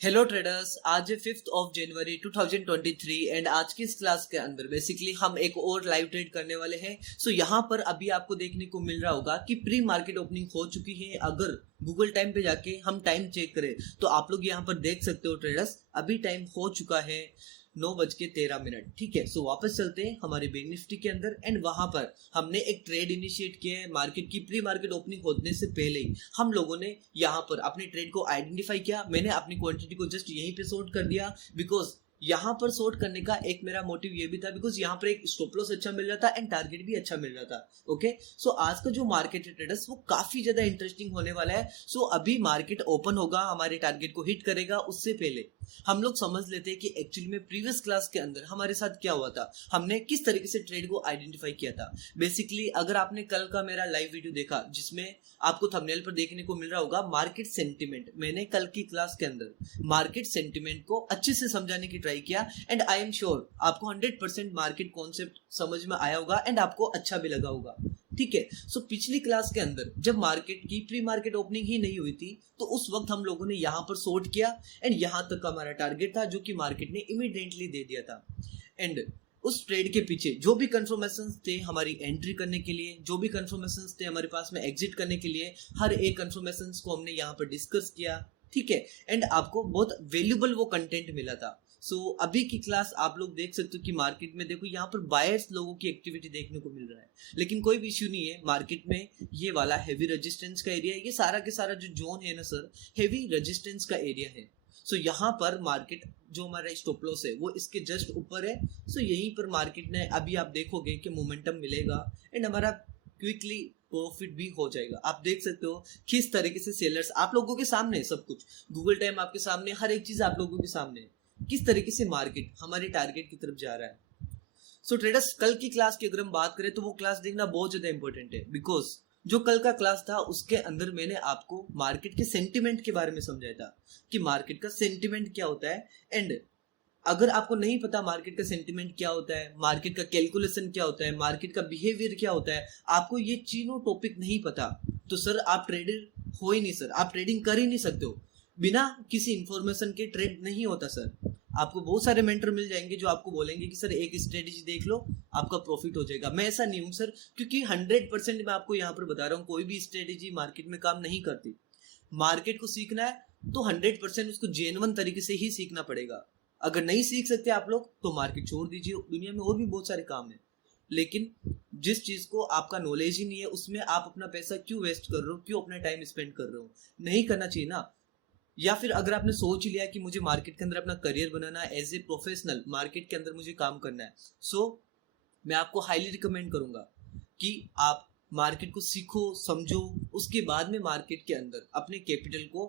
Hello traders, आज है 5th of January 2023 and आज की इस क्लास के अंदर बेसिकली हम एक और लाइव ट्रेड करने वाले हैं। सो यहाँ पर अभी आपको देखने को मिल रहा होगा कि प्री मार्केट ओपनिंग हो चुकी है। अगर गूगल टाइम पे जाके हम टाइम चेक करें तो आप लोग यहाँ पर देख सकते हो ट्रेडर्स, अभी टाइम हो चुका है 9:13। ठीक है, सो वापस चलते हैं हमारे बैंक निफ्टी के अंदर एंड वहां पर हमने एक ट्रेड इनिशिएट किया है। मार्केट की प्री मार्केट ओपनिंग होने से पहले ही हम लोगों ने यहाँ पर अपने ट्रेड को आइडेंटिफाई किया। मैंने अपनी क्वांटिटी को जस्ट यहीं पे शॉर्ट कर दिया बिकॉज यहाँ पर शॉर्ट करने का एक मेरा मोटिव ये भी था बिकॉज यहाँ पर एक स्टॉप लॉस अच्छा मिल रहा था एंड टारगेट भी अच्छा मिल रहा था। ओके, सो आज का जो मार्केट है ट्रेडर्स वो काफी ज्यादा इंटरेस्टिंग होने वाला है। सो अभी मार्केट ओपन होगा, हमारे टारगेट को हिट करेगा, उससे पहले हम लोग समझ लेते हैं कि एक्चुअली में प्रीवियस क्लास के अंदर हमारे साथ क्या हुआ था, हमने किस तरीके से ट्रेड को आइडेंटिफाई किया था। बेसिकली अगर आपने कल का मेरा लाइव वीडियो देखा जिसमें आपको थंबनेल पर देखने को मिल रहा होगा मार्केट सेंटिमेंट, मैंने कल की क्लास के अंदर मार्केट सेंटिमेंट को अच्छे से समझाने की ट्राई किया एंड आई एम श्योर आपको 100% मार्केट कॉन्सेप्ट समझ में आया होगा एंड आपको अच्छा भी लगा होगा। ठीक है, सो पिछली क्लास के अंदर जब मार्केट की प्री मार्केट ओपनिंग ही नहीं हुई थी तो उस वक्त हम लोगों ने यहां पर शॉर्ट किया एंड यहां तक हमारा टारगेट था जो कि मार्केट ने इमीडिएटली दे दिया था। एंड उस ट्रेड के पीछे जो भी कंफर्मेशंस थे हमारी एंट्री करने के लिए, जो भी कंफर्मेशंस थे हमारे पास में एग्जिट करने के लिए, हर एक कंफर्मेशंस को हमने यहाँ पर डिस्कस किया। ठीक है, एंड आपको बहुत वैल्यूबल वो कंटेंट मिला था। सो अभी की क्लास आप लोग देख सकते हो कि मार्केट में देखो यहाँ पर बायर्स लोगों की एक्टिविटी देखने को मिल रहा है, लेकिन कोई भी इश्यू नहीं है। मार्केट में ये वाला हैवी रेजिस्टेंस का एरिया है, ये सारा के सारा जो जोन है ना सर, हैवी रेजिस्टेंस का एरिया है। सो यहाँ पर मार्केट जो हमारा स्टॉप लॉस है वो इसके जस्ट ऊपर है। सो यहीं पर मार्केट ने अभी आप देखोगे कि मोमेंटम मिलेगा एंड हमारा क्विकली प्रॉफिट भी हो जाएगा। आप देख सकते हो किस तरीके से सेलर्स आप लोगों के सामने है, सब कुछ गूगल टाइम आपके सामने, हर एक चीज आप लोगों के सामने है, किस तरीके से मार्केट हमारे टारगेट की तरफ जा रहा है। सो ट्रेडर्स, कल की क्लास की अगर हम बात करें तो वो क्लास देखना बहुत ज्यादा इंपॉर्टेंट है बिकॉज जो कल का क्लास था उसके अंदर मैंने आपको मार्केट के सेंटिमेंट के बारे में समझाया था कि मार्केट का सेंटिमेंट क्या होता है। एंड अगर आपको नहीं पता मार्केट का सेंटिमेंट क्या होता है, मार्केट का कैलकुलेशन क्या होता है, मार्केट का बिहेवियर क्या होता है, आपको ये तीनों टॉपिक नहीं पता तो सर आप ट्रेडर हो ही नहीं सर, आप ट्रेडिंग कर ही नहीं सकते हो। बिना किसी इंफॉर्मेशन के ट्रेड नहीं होता सर। आपको बहुत सारे मेंटर मिल जाएंगे जो आपको बोलेंगे कि सर एक स्ट्रेटेजी देख लो आपका प्रॉफिट हो जाएगा। मैं ऐसा नहीं हूं सर, क्योंकि 100% मैं आपको यहाँ पर बता रहा हूँ कोई भी स्ट्रेटेजी मार्केट में काम नहीं करती। मार्केट को सीखना है तो 100% उसको जेन्युइन तरीके से ही सीखना पड़ेगा। अगर नहीं सीख सकते आप लोग तो मार्केट छोड़ दीजिए, दुनिया में और भी बहुत सारे काम है। लेकिन जिस चीज को आपका नॉलेज ही नहीं है उसमें आप अपना पैसा क्यों वेस्ट कर रहे हो, क्यों अपना टाइम स्पेंड कर रहे हो, नहीं करना चाहिए ना। या फिर अगर आपने सोच लिया कि मुझे मार्केट के अंदर अपना करियर बनाना है, एज ए प्रोफेशनल मार्केट के अंदर मुझे काम करना है, सो मैं आपको हाईली रिकमेंड करूंगा कि आप मार्केट को सीखो, समझो, उसके बाद में मार्केट के अंदर अपने कैपिटल को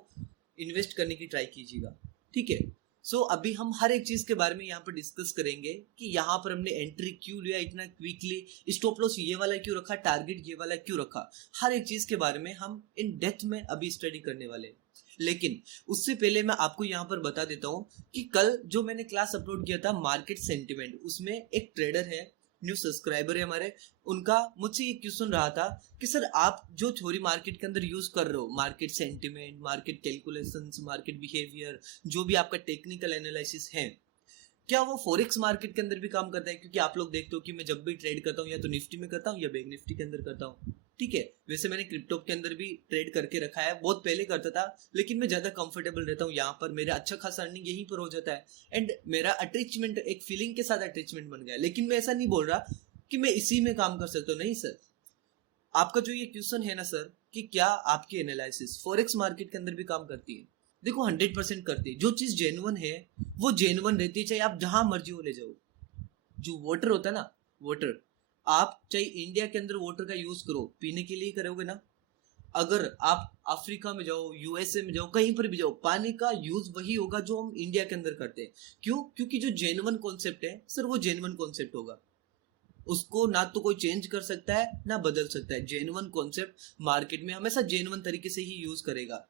इन्वेस्ट करने की ट्राई कीजिएगा। ठीक है, सो अभी हम हर एक चीज के बारे में यहाँ पर डिस्कस करेंगे कि यहाँ पर हमने एंट्री क्यों लिया इतना क्विकली, स्टॉप लॉस ये वाला क्यों रखा, टारगेट ये वाला क्यों रखा, हर एक चीज के बारे में हम इन डेप्थ में अभी स्टडी करने वाले हैं। लेकिन उससे पहले मैं आपको यहाँ पर बता देता हूँ कि कल जो मैंने क्लास अपलोड किया था मार्केट सेंटिमेंट, उसमें एक ट्रेडर है, न्यू सब्सक्राइबर है हमारे, उनका मुझसे ये क्वेश्चन रहा था कि सर आप जो थ्योरी मार्केट के अंदर यूज कर रहे हो, market sentiment, market calculations, market behaviour, जो भी आपका टेक्निकल एनालिसिस है, क्या वो फॉरेक्स मार्केट के अंदर भी काम करता है? क्योंकि आप लोग देखते हो कि मैं जब भी ट्रेड करता हूँ या तो निफ्टी में करता हूँ या बैंक निफ्टी के अंदर करता हूँ। ठीक है, वैसे मैंने क्रिप्टो के अंदर भी ट्रेड करके रखा है, बहुत पहले करता था, लेकिन मैं ज्यादा कंफर्टेबल रहता हूँ यहाँ पर, मेरा अच्छा खासा अर्निंग यहीं पर हो जाता है एंड मेरा अटैचमेंट एक फीलिंग के साथ अटैचमेंट बन गया। लेकिन मैं ऐसा नहीं बोल रहा कि मैं इसी में काम कर सकता हूँ, नहीं सर। आपका जो ये क्वेश्चन है ना सर कि क्या आपकी एनालिसिस फॉरेक्स मार्केट के अंदर भी काम करती है, देखो 100% करती है। जो चीज जेन्युइन है वो जेन्युइन रहती है, चाहे आप जहां मर्जी हो ले जाओ। जो वाटर होता है ना, वाटर, आप चाहे इंडिया के अंदर वाटर का यूज करो, पीने के लिए करोगे ना, अगर आप अफ्रीका में जाओ, यूएसए में जाओ, कहीं पर भी जाओ, पानी का यूज वही होगा जो हम इंडिया के अंदर करते हैं। क्यों? क्योंकि जो जेन्युइन कॉन्सेप्ट है सर वो जेन्युइन कॉन्सेप्ट होगा, उसको ना तो कोई चेंज कर सकता है ना बदल सकता है। जेन्युइन कॉन्सेप्ट मार्केट में हमेशा जेन्युइन तरीके से ही यूज करेगा।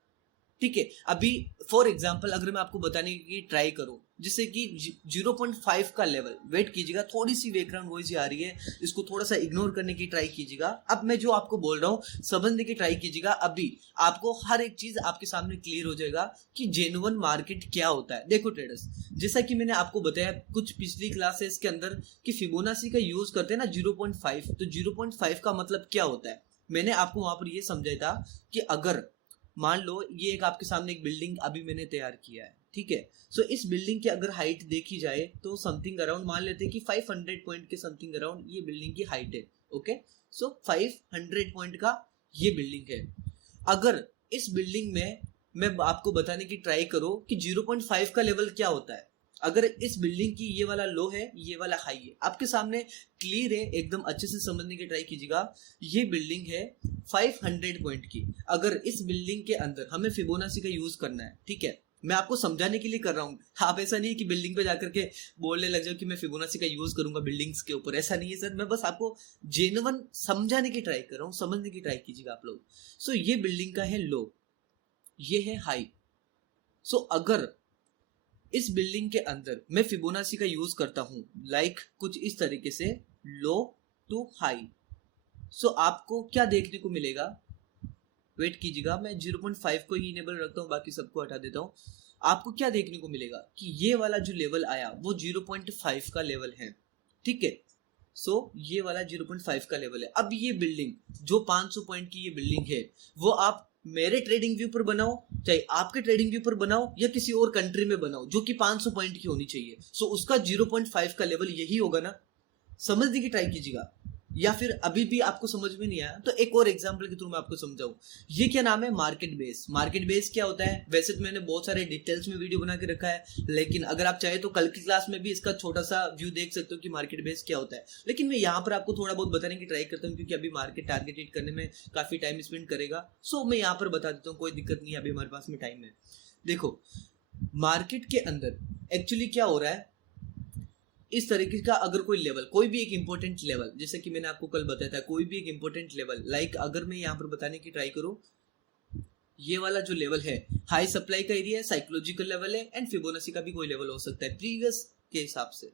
ठीक है। अभी फॉर एग्जांपल अगर मैं आपको बताने की ट्राई करूं, जिससे कि 0.5 का लेवल, वेट कीजिएगा, थोड़ी सी बैकग्राउंड वॉइस आ रही है, इसको थोड़ा सा इग्नोर करने की ट्राई कीजिएगा। अब मैं जो आपको बोल रहा हूं समझने की ट्राई कीजिएगा, अभी आपको हर एक चीज आपके सामने क्लियर हो जाएगा कि जेन्युइन मार्केट क्या होता है। देखो ट्रेडर्स, जैसा कि मैंने आपको बताया कुछ पिछली क्लासेस के अंदर कि फिबोनाची का यूज करते हैं ना 0.5, तो 0.5 का मतलब क्या होता है, मैंने आपको वहां पर ये समझाया था कि अगर मान लो ये एक आपके सामने एक बिल्डिंग अभी मैंने तैयार किया है, ठीक है। सो इस बिल्डिंग की अगर हाइट देखी जाए तो समथिंग अराउंड, मान लेते हैं कि 500 पॉइंट के समथिंग अराउंड ये बिल्डिंग की हाइट है। ओके, सो 500 पॉइंट का ये बिल्डिंग है। अगर इस बिल्डिंग में मैं आपको बताने की ट्राई करूं कि 0.5 का लेवल क्या होता है, अगर इस बिल्डिंग की ये वाला लो है, ये वाला हाई है, आपके सामने क्लियर है, एकदम अच्छे से समझने की ट्राई कीजिएगा। ये बिल्डिंग है 500 पॉइंट की। अगर इस बिल्डिंग के अंदर हमें फिबोनाची का यूज करना है, ठीक है, मैं आपको समझाने के लिए कर रहा हूँ। आप ऐसा नहीं है कि बिल्डिंग पे जाकर के बोलने लग जाओ कि मैं फिबोनाची का यूज करूंगा बिल्डिंग्स के ऊपर, ऐसा नहीं है सर। मैं बस आपको जेन्युइन समझाने की ट्राई कर रहा हूँ, समझने की ट्राई कीजिएगा आप लोग। सो ये बिल्डिंग का है लो, ये है हाई। सो अगर इस बिल्डिंग के अंदर मैं फिबोनाची का यूज करता हूं, लाइक कुछ इस तरीके से, लो टू हाई, सो आपको क्या देखने को मिलेगा, वेट कीजिएगा, मैं 0.5 को ही इनेबल रखता हूं, बाकी सबको हटा देता हूं। आपको क्या देखने को मिलेगा कि ये वाला जो लेवल आया वो 0.5 का लेवल है, ठीक है। सो ये वाला 0.5 का लेवल है। अब ये बिल्डिंग जो 500 पॉइंट की ये बिल्डिंग है, वो आप मेरे ट्रेडिंग व्यू पर बनाओ, चाहे आपके ट्रेडिंग व्यू पर बनाओ, या किसी और कंट्री में बनाओ जो कि 500 पॉइंट की होनी चाहिए, सो उसका 0.5 का लेवल यही होगा ना। समझने की ट्राई कीजिएगा। या फिर अभी भी आपको समझ में नहीं आया तो एक और एग्जांपल के थ्रू मैं आपको समझाऊं। ये क्या नाम है, मार्केट बेस। मार्केट बेस क्या होता है, वैसे तो मैंने बहुत सारे डिटेल्स में वीडियो बना के रखा है, लेकिन अगर आप चाहे तो कल की क्लास में भी इसका छोटा सा व्यू देख सकते हो कि मार्केट बेस क्या होता है। लेकिन मैं यहाँ पर आपको थोड़ा बहुत बताने की ट्राई करता हूँ, क्योंकि अभी मार्केट टारगेटेड करने में काफी टाइम स्पेंड करेगा। सो मैं यहाँ पर बता देता हूँ, कोई दिक्कत नहीं है, अभी हमारे पास में टाइम है। देखो, मार्केट के अंदर एक्चुअली क्या हो रहा है, इस तरीके का अगर कोई लेवल, कोई भी एक इंपॉर्टेंट लेवल, जैसे कि मैंने आपको कल बताया था, कोई भी एक इंपॉर्टेंट लेवल, लाइक अगर मैं यहाँ पर बताने की ट्राई करूं, ये वाला जो लेवल है हाई सप्लाई का एरिया है, साइकोलॉजिकल लेवल है, एंड फिबोनाची का भी कोई लेवल हो सकता है प्रीवियस के हिसाब से।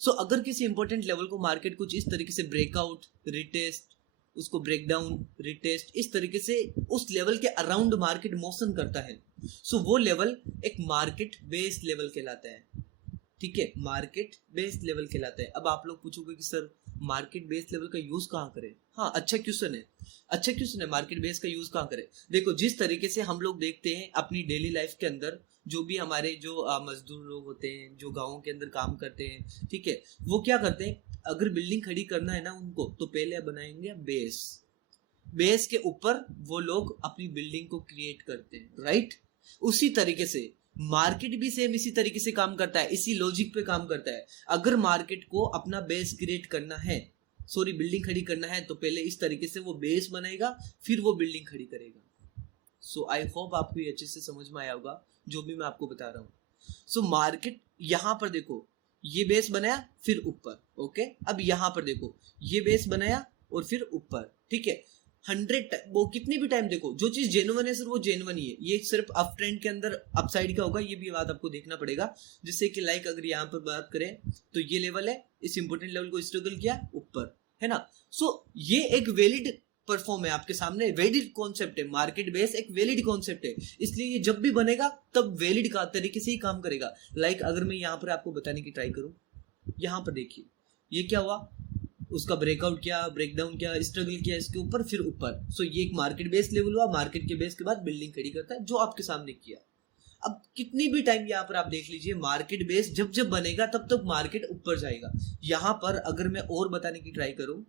सो अगर किसी इंपॉर्टेंट लेवल को मार्केट कुछ इस तरीके से ब्रेकआउट, रिटेस्ट, उसको ब्रेक डाउन, रिटेस्ट, इस तरीके से उस लेवल के अराउंड मार्केट मोशन करता है, सो वो लेवल एक मार्केट बेस्ड लेवल कहलाता है, ठीक है, मार्केट बेस्ड लेवल कहलाता है। अब आप लोग पूछोगे कि सर मार्केट बेस्ड लेवल का यूज कहाँ करें। हाँ, अच्छा क्वेश्चन है, अच्छा क्वेश्चन है, मार्केट बेस का यूज कहाँ करें। देखो, जिस तरीके से हम लोग देखते हैं अपनी डेली लाइफ के अंदर, जो भी हमारे जो मजदूर लोग होते हैं, जो गाँव के अंदर काम करते हैं, ठीक है, वो क्या करते हैं, अगर बिल्डिंग खड़ी करना है ना उनको, तो पहले बनाएंगे बेस, बेस के ऊपर वो लोग अपनी बिल्डिंग को क्रिएट करते हैं, राइट। उसी तरीके से मार्केट भी सेम इसी तरीके से काम करता है, इसी लॉजिक पे काम करता है। अगर मार्केट को अपना बेस क्रिएट करना है, सॉरी बिल्डिंग खड़ी करना है, तो पहले इस तरीके से वो बेस बनाएगा, फिर वो बिल्डिंग खड़ी करेगा। सो आई होप आपको ये अच्छे से समझ में आया होगा जो भी मैं आपको बता रहा हूँ। सो मार्केट यहां पर देखो, ये बेस बनाया फिर ऊपर, ओके। अब यहां पर देखो, ये बेस बनाया और फिर ऊपर, ठीक है। 100 वो कितनी भी टाइम देखो, जो चीज जेन्युइन है सर वो जेन्युइन ही है। ये सिर्फ अप ट्रेंड के अंदर अपसाइड का होगा, ये भी बात आपको देखना पड़ेगा। जिससे कि लाइक अगर यहाँ पर बात करें तो ये लेवल है, इस इंपोर्टेंट लेवल को स्ट्रगल किया ऊपर, है ना। सो ये एक वैलिड परफॉर्म है आपके सामने, वैलिड कॉन्सेप्ट है, मार्केट बेस एक वैलिड कॉन्सेप्ट है, इसलिए ये जब भी बनेगा तब वैलिड का तरीके से ही काम करेगा। लाइक अगर मैं यहाँ पर आपको बताने की ट्राई करूं, यहाँ पर देखिए ये क्या हुआ, उसका ब्रेकआउट किया, ब्रेकडाउन किया, स्ट्रगल किया इसके ऊपर, फिर ऊपर। सो ये एक मार्केट बेस लेवल हुआ, मार्केट के बेस के बाद बिल्डिंग खड़ी करता है, जो आपके सामने किया। अब कितनी भी टाइम यहाँ पर आप देख लीजिए, मार्केट बेस जब जब बनेगा तब तक मार्केट ऊपर जाएगा। यहाँ पर अगर मैं और बताने की ट्राई करूं,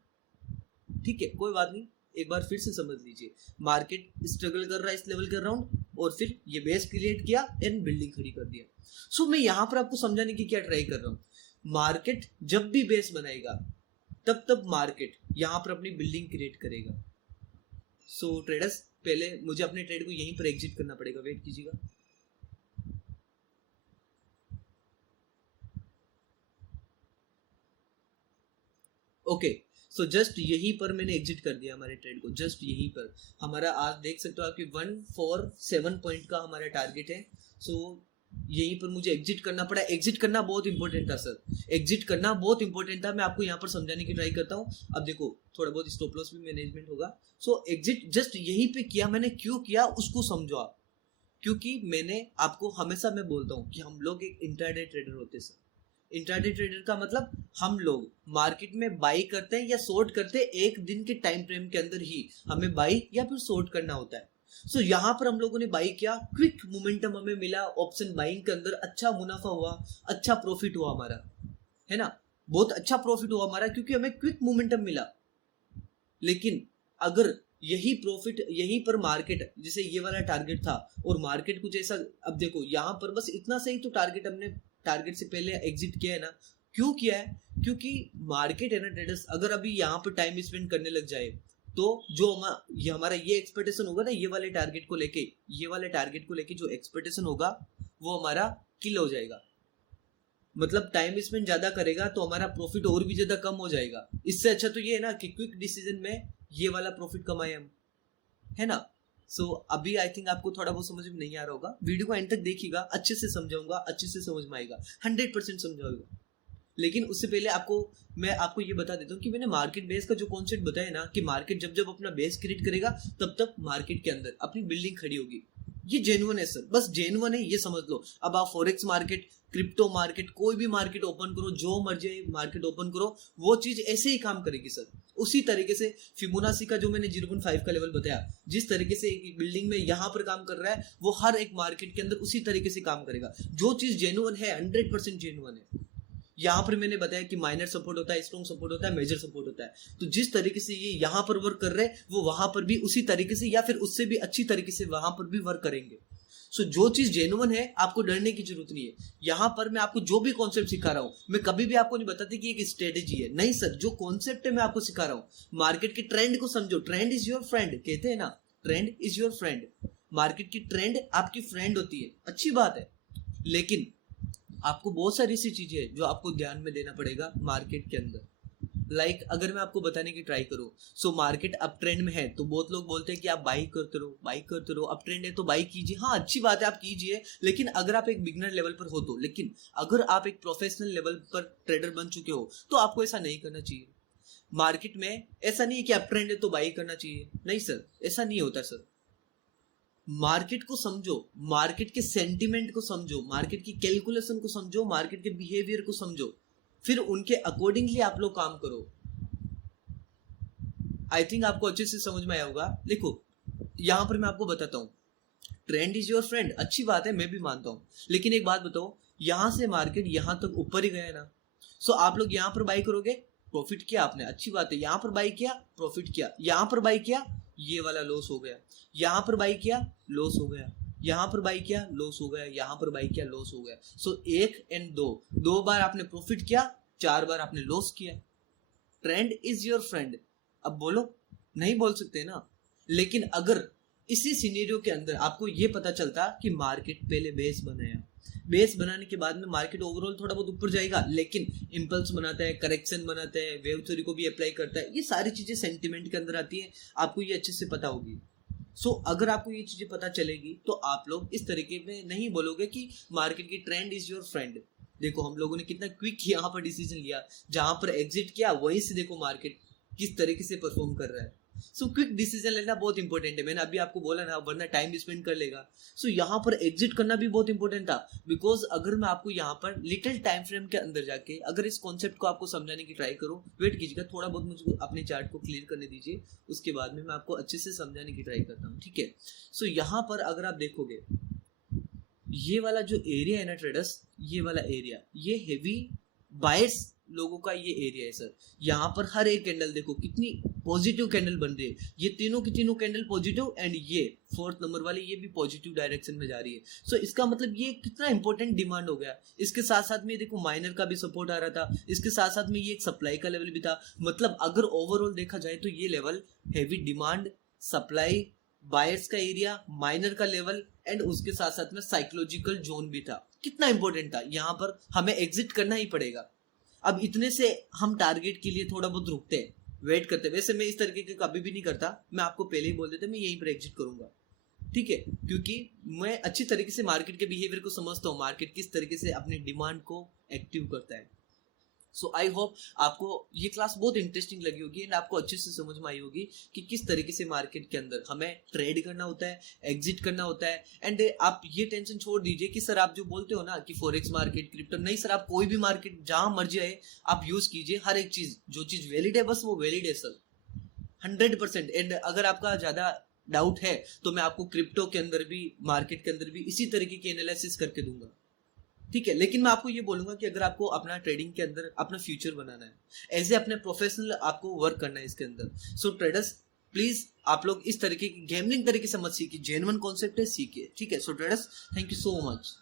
ठीक है, कोई बात नहीं, एक बार फिर से समझ लीजिए, मार्केट स्ट्रगल कर रहा है इस लेवल के अराउंड, और फिर ये बेस क्रिएट किया एंड बिल्डिंग खड़ी कर दिया। सो मैं यहाँ पर आपको समझाने की क्या ट्राई कर रहा हूँ, मार्केट जब भी बेस बनाएगा तब तब मार्केट यहाँ पर अपनी बिल्डिंग क्रिएट करेगा। सो ट्रेडर्स, पहले मुझे अपने ट्रेड को यहीं पर एग्जिट करना पड़ेगा, वेट कीजिएगा। ओके, सो जस्ट यहीं पर मैंने एग्जिट कर दिया हमारे ट्रेड को, जस्ट यहीं पर हमारा आज देख सकते हो आपकी 147 पॉइंट का हमारा टारगेट है। सो यहीं पर मुझे एग्जिट करना पड़ा। एग्जिट करना बहुत इंपॉर्टेंट था सर, एग्जिट करना बहुत इंपॉर्टेंट था। मैं आपको यहाँ पर समझाने की ट्राई करता हूँ। अब देखो थोड़ा बहुत स्टॉप लॉस भी मैनेजमेंट होगा। सो एग्जिट जस्ट यहीं पे किया मैंने, क्यों किया उसको समझो आप। क्योंकि मैंने आपको हमेशा मैं बोलता हूँ कि हम लोग एक इंट्राडे ट्रेडर होते हैं सर। इंट्राडे ट्रेडर का मतलब हम लोग मार्केट में बाई करते हैं या शॉर्ट करते हैं एक दिन के टाइम फ्रेम के अंदर ही हमें बाई या फिर शॉर्ट करना होता है। सो यहाँ पर हम लोगों ने बाई किया, क्विक मोमेंटम हमें मिला, ऑप्शन बाइंग के अंदर अच्छा मुनाफा हुआ, अच्छा प्रॉफिट हुआ हमारा, है ना, बहुत अच्छा प्रॉफिट हुआ हमारा क्योंकि हमें क्विक मोमेंटम मिला। लेकिन अगर यही प्रॉफिट यहीं पर मार्केट जैसे ये वाला टारगेट था और मार्केट कुछ ऐसा, अब देखो यहाँ पर बस इतना सही तो टारगेट हमने टारगेट से पहले एग्जिट किया है ना। क्यों किया है? क्योंकि मार्केट है ना ट्रेडर्स, अगर अभी यहाँ पर टाइम स्पेंड करने लग जाए तो जो हमारा ये एक्सपेक्टेशन होगा ना, ये वाले टारगेट को लेके जो एक्सपेक्टेशन होगा वो हमारा किल हो जाएगा। मतलब टाइम स्पेंड ज्यादा करेगा तो हमारा प्रॉफिट और भी ज्यादा कम हो जाएगा। इससे अच्छा तो ये है ना कि क्विक डिसीजन में ये वाला प्रॉफिट कमाए हम, है ना। सो अभी आई थिंक आपको थोड़ा बहुत समझ में नहीं आ रहा होगा, वीडियो को एंड तक देखिएगा, अच्छे से समझाऊंगा, अच्छे से समझ में आएगा, 100% समझाऊंगा। लेकिन उससे पहले मैं आपको ये बता देता हूँ कि मैंने मार्केट बेस का जो कॉन्सेप्ट बताया ना कि मार्केट जब जब अपना बेस क्रिएट करेगा तब तक मार्केट के अंदर अपनी बिल्डिंग खड़ी होगी। ये जेन्युइन है सर, बस जेन्युइन है, ये समझ लो। अब आप फॉरेक्स मार्केट, क्रिप्टो मार्केट, कोई भी मार्केट ओपन करो, जो मर्जी मार्केट ओपन करो, वो चीज ऐसे ही काम करेगी सर। उसी तरीके से फिबोनाची का जो मैंने 0.5 का लेवल बताया, जिस तरीके से एक बिल्डिंग में यहाँ पर काम कर रहा है वो हर एक मार्केट के अंदर उसी तरीके से काम करेगा। जो चीज जेन्युइन है 100% जेन्युइन है। यहाँ पर मैंने बताया कि माइनर सपोर्ट होता है, स्ट्रॉन्ग सपोर्ट होता है, मेजर सपोर्ट होता है। तो जिस तरीके से ये यहाँ पर वर्क कर रहे हैं वो वहां पर भी उसी तरीके से या फिर उससे भी अच्छी तरीके से वहां पर भी वर्क करेंगे। सो जो चीज जेन्युइन है आपको डरने की जरूरत नहीं है। यहाँ पर मैं आपको जो भी कॉन्सेप्ट सिखा रहा हूँ, मैं कभी भी आपको नहीं बताती कि एक स्ट्रेटेजी है, नहीं सर। जो कॉन्सेप्ट है मैं आपको सिखा रहा हूँ। मार्केट के ट्रेंड को समझो, ट्रेंड इज योर फ्रेंड कहते हैं ना, trend is your friend. Market की ट्रेंड आपकी फ्रेंड होती है, अच्छी बात है। लेकिन आपको बहुत सारी ऐसी चीजें हैं जो आपको ध्यान में देना पड़ेगा मार्केट के अंदर। अगर मैं आपको बताने की ट्राई करूं, सो मार्केट अप ट्रेंड में है तो बहुत लोग बोलते हैं कि आप बाई करते रहो, अप ट्रेंड है तो बाई कीजिए। हाँ अच्छी बात है, आप कीजिए, लेकिन अगर आप एक बिगनर लेवल पर हो तो। लेकिन अगर आप एक प्रोफेशनल लेवल पर ट्रेडर बन चुके हो तो आपको ऐसा नहीं करना चाहिए। मार्केट में ऐसा नहीं है कि अप ट्रेंड है तो बाई करना चाहिए, नहीं सर, ऐसा नहीं होता सर। मार्केट को समझो, मार्केट के सेंटीमेंट को समझो, मार्केट की कैलकुलेशन को समझो, मार्केट के बिहेवियर को समझो, फिर उनके अकॉर्डिंगली आप लोग काम करो। आई थिंक आपको अच्छे से समझ में आया होगा। देखो यहां पर मैं आपको बताता हूं, ट्रेंड इज योर फ्रेंड, अच्छी बात है, मैं भी मानता हूं। लेकिन एक बात बताओ, यहां से मार्केट यहां तक ऊपर ही गया ना, सो आप लोग यहां पर बाई करोगे, प्रॉफिट किया आपने, अच्छी बात है। यहां पर बाई किया, प्रॉफिट किया, यहां पर बाई किया, ये वाला लॉस हो गया, यहां पर बाई किया, लॉस हो गया, यहां पर बाई किया, लॉस हो गया, यहां पर बाई किया, लॉस हो गया। सो 1 और 2 बार आपने प्रॉफिट किया, 4 बार आपने लॉस किया। Trend is your friend. अब बोलो, नहीं बोल सकते ना। लेकिन अगर इसी सिनेरियो के अंदर आपको ये पता चलता कि मार्केट पहले बेस बनाया, बेस बनाने के बाद में मार्केट ओवरऑल थोड़ा बहुत ऊपर जाएगा, लेकिन इंपल्स बनाता है, करेक्शन बनाता है, वेव थ्योरी को भी अप्लाई करता है, ये सारी चीजें सेंटिमेंट के अंदर आती है, आपको ये अच्छे से पता होगी। सो अगर आपको ये चीजें पता चलेगी तो आप लोग इस तरीके में नहीं बोलोगे कि मार्केट की ट्रेंड इज योर फ्रेंड। देखो हम लोगों ने कितना क्विक यहाँ पर डिसीजन लिया, जहां पर एग्जिट किया वहीं से देखो मार्केट किस तरीके से परफॉर्म कर रहा है। सो क्विक डिसीजन लेना बहुत इंपॉर्टेंट है, मैंने अभी आपको बोला ना, वरना टाइम स्पेंड कर लेगा। सो यहाँ पर एग्जिट करना भी बहुत इंपॉर्टेंट था, बिकॉज अगर मैं आपको यहाँ पर लिटिल टाइम फ्रेम के अंदर जाके अगर इस कॉन्सेप्ट को आपको समझाने की ट्राई करूँ, वेट कीजिएगा थोड़ा बहुत, मुझे अपने चार्ट को क्लियर करने दीजिए, उसके बाद में मैं आपको अच्छे से समझाने की ट्राई करता हूँ, ठीक है। सो यहाँ पर अगर आप देखोगे, ये वाला जो एरिया है ना ट्रेडर्स, ये वाला एरिया, ये हेवी बायर्स लोगों का ये एरिया है सर। यहाँ पर हर एक कैंडल देखो कितनी पॉजिटिव कैंडल बन रही है, ये तीनों की तीनों कैंडल पॉजिटिव, एंड ये 4th नंबर वाली ये भी पॉजिटिव डायरेक्शन में जा रही है। सो इसका मतलब ये कितना इंपॉर्टेंट डिमांड हो गया। इसके साथ साथ में देखो माइनर का भी सपोर्ट आ रहा था, इसके साथ साथ में ये एक सप्लाई का लेवल भी था। मतलब अगर ओवरऑल देखा जाए तो ये level heavy demand, supply, buyers का एरिया, माइनर का लेवल, एंड उसके साथ साथ में साइकोलॉजिकल जोन भी था। कितना इंपॉर्टेंट था, यहाँ पर हमें एग्जिट करना ही पड़ेगा। अब इतने से हम टारगेट के लिए थोड़ा बहुत रुकते हैं, वेट करते हैं। वैसे मैं इस तरीके के कभी भी नहीं करता, मैं आपको पहले ही बोल देता मैं यहीं पर एग्जिट करूंगा, ठीक है, क्योंकि मैं अच्छी तरीके से मार्केट के बिहेवियर को समझता हूँ, मार्केट किस तरीके से अपनी डिमांड को एक्टिव करता है। सो आई होप आपको ये क्लास बहुत इंटरेस्टिंग लगी होगी एंड आपको अच्छे से समझ में आई होगी कि किस तरीके से मार्केट के अंदर हमें ट्रेड करना होता है, एग्जिट करना होता है। एंड आप ये टेंशन छोड़ दीजिए कि सर आप जो बोलते हो ना कि फॉरेक्स मार्केट, क्रिप्टो, नहीं सर, आप कोई भी मार्केट जहां मर्जी आए आप यूज कीजिए, हर एक चीज, जो चीज वैलिड है बस वो वैलिड है सर, 100%। एंड अगर आपका ज्यादा डाउट है तो मैं आपको क्रिप्टो के अंदर भी, मार्केट के अंदर भी इसी तरीके की एनालिसिस करके दूंगा, ठीक है। लेकिन मैं आपको ये बोलूंगा कि अगर आपको अपना ट्रेडिंग के अंदर अपना फ्यूचर बनाना है, एज ए अपने प्रोफेशनल आपको वर्क करना है इसके अंदर, सो ट्रेडर्स प्लीज आप लोग इस तरीके की गैम्बलिंग तरीके से मत सीखिए, जेन्युइन कॉन्सेप्ट है सीखिए, ठीक है। So traders, thank you so much.